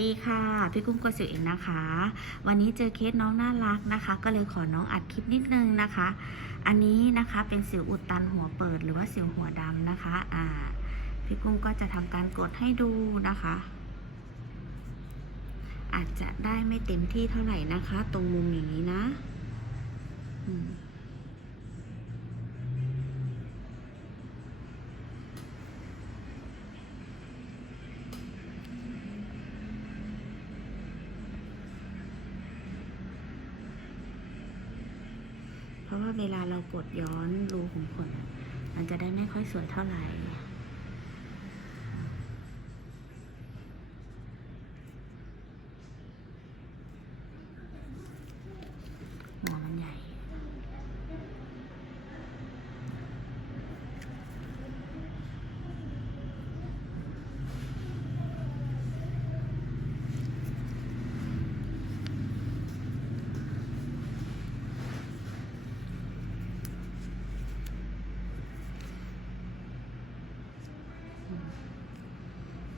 ดีค่ะ พี่กุ้งกสิวเองนะคะ วันนี้เจอเคสน้องน่ารักนะคะ ก็เลยขอน้องอัดคลิปนิดนึงนะคะ อันนี้นะคะเป็นสิวอุดตันหัวเปิดหรือว่าสิวหัวดำนะคะอ่าพี่กุ้งก็จะทำการกดให้ดูนะคะ อาจจะได้ไม่เต็มที่เท่าไหร่นะคะ ตรงมุมอย่างนี้นะอืม เพราะว่าเวลาเรากดย้อนรูขุมขนมันจะได้ไม่ค่อยสวยเท่าไหร่ หัวมันใหญ่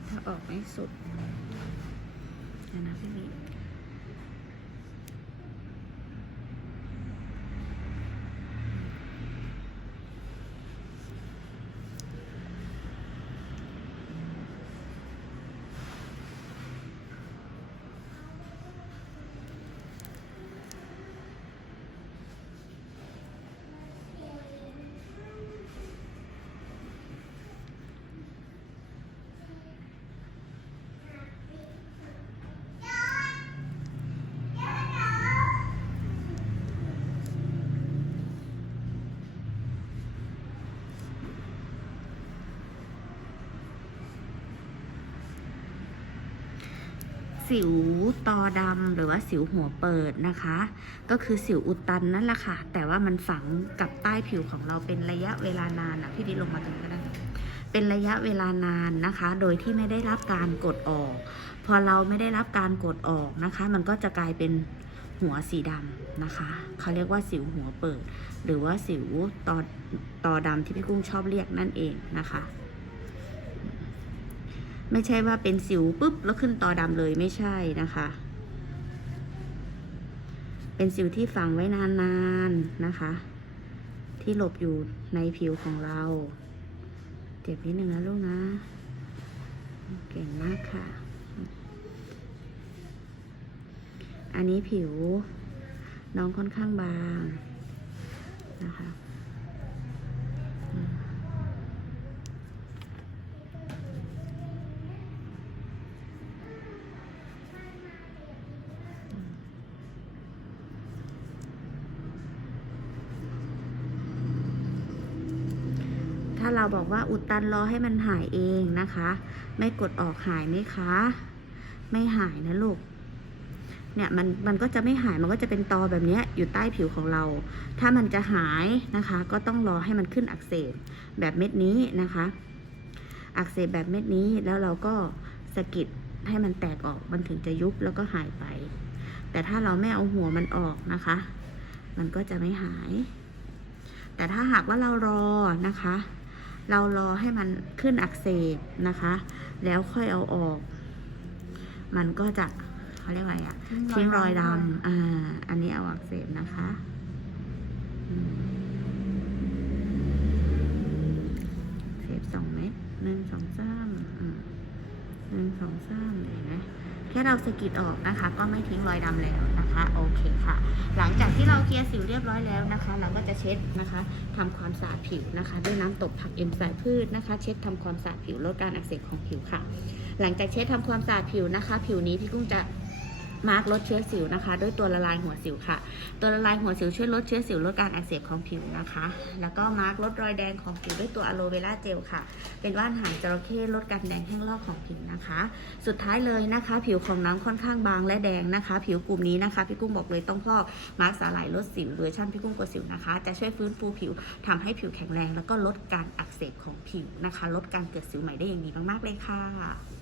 ถ้าออกไม่สุดเดี๋ยวนะพี่ สิวตอดำหรือว่าสิวหัวเปิดนะคะ ก็คือสิวอุดตันนั่นแหละค่ะ แต่ว่ามันฝังกับใต้ผิวของเราเป็นระยะเวลานานนะพี่ดิลงมาตรงนี้ก็ได้เป็นระยะเวลานานนะคะ โดยที่ไม่ได้รับการกดออก พอเราไม่ได้รับการกดออกนะคะ มันก็จะกลายเป็นหัวสีดำนะคะเขาเรียกว่าสิวหัวเปิด หรือว่าสิวตอตอดำที่พี่กุ้งชอบเรียกนั่นเองนะคะ ไม่ใช่ว่าเป็นสิวปุ๊บแล้วขึ้นตอดำเลยไม่ใช่นะคะ เป็นสิวที่ฝังไว้นานๆนะคะ ที่หลบอยู่ในผิวของเรา เจ็บนิดนึงนะลูกนะ เก่งมากค่ะ อันนี้ผิวน้องค่อนข้างบางนะคะ ถ้าเราบอกว่าอุดตันรอให้มันหายเองนะคะ ไม่กดออกหายไหมคะ ไม่หายนะลูก เนี่ยมันมันก็จะไม่หายมันก็จะเป็นตอแบบนี้อยู่ใต้ผิวของเรา ถ้ามันจะหายนะคะ ก็ต้องรอให้มันขึ้นอักเสบแบบเม็ดนี้นะคะ อักเสบแบบเม็ดนี้แล้วเราก็สะกิดให้มันแตกออกมันถึงจะยุบแล้วก็หายไป แต่ถ้าเราไม่เอาหัวมันออกนะคะ มันก็จะไม่หาย แต่ถ้าหากว่าเรารอนะคะ เรารอให้มันขึ้นอักเสบนะคะ แล้วค่อยเอาออก มันก็จะเขาเรียกว่าอะไรอะทิ้งรอยดำอ่า อันนี้เอาอักเสบนะคะอืมเสบสองเม็ดหนึ่งสองสามอืมหนึ่งสองสามเห็นไหมแค่เราสะกิดออกนะคะ ก็ไม่ทิ้งรอยดำแล้ว นะคะโอเคค่ะ หลังจากที่เราเคลียร์สิวเรียบร้อยแล้วนะคะ เราก็จะเช็ดนะคะทำความสะอาดผิวนะคะ ด้วยน้ำตกผักเอ็มสายพืชนะคะ เช็ดทำความสะอาดผิวลดการอักเสบของผิวค่ะ หลังจากเช็ดทำความสะอาดผิวนะคะ ผิวนี้พี่กุ้งจะ มาร์กลดเชื้อสิวนะคะ ด้วยตัวละลายหัวสิวค่ะ ตัวละลายหัวสิวช่วยลดเชื้อสิวลดการอักเสบของผิวนะคะ แล้วก็มาร์กลดรอยแดงของผิวด้วยตัวอะโลเวราเจลค่ะ เป็นว่านหางจระเข้ลดการแดงแห้งลอกของผิวนะคะ สุดท้ายเลยนะคะ ผิวของน้องค่อนข้างบางและแดงนะคะ ผิวกลุ่มนี้นะคะพี่กุ้งบอกเลยต้องพอกมาร์กสาหร่ายลดสิวโดยชั่นพี่กุ้งกดสิวนะคะ จะช่วยฟื้นฟูผิวทำให้ผิวแข็งแรง แล้วก็ลดการอักเสบของผิวนะคะ ลดการเกิดสิวใหม่ได้อย่างดีมากๆเลยค่ะ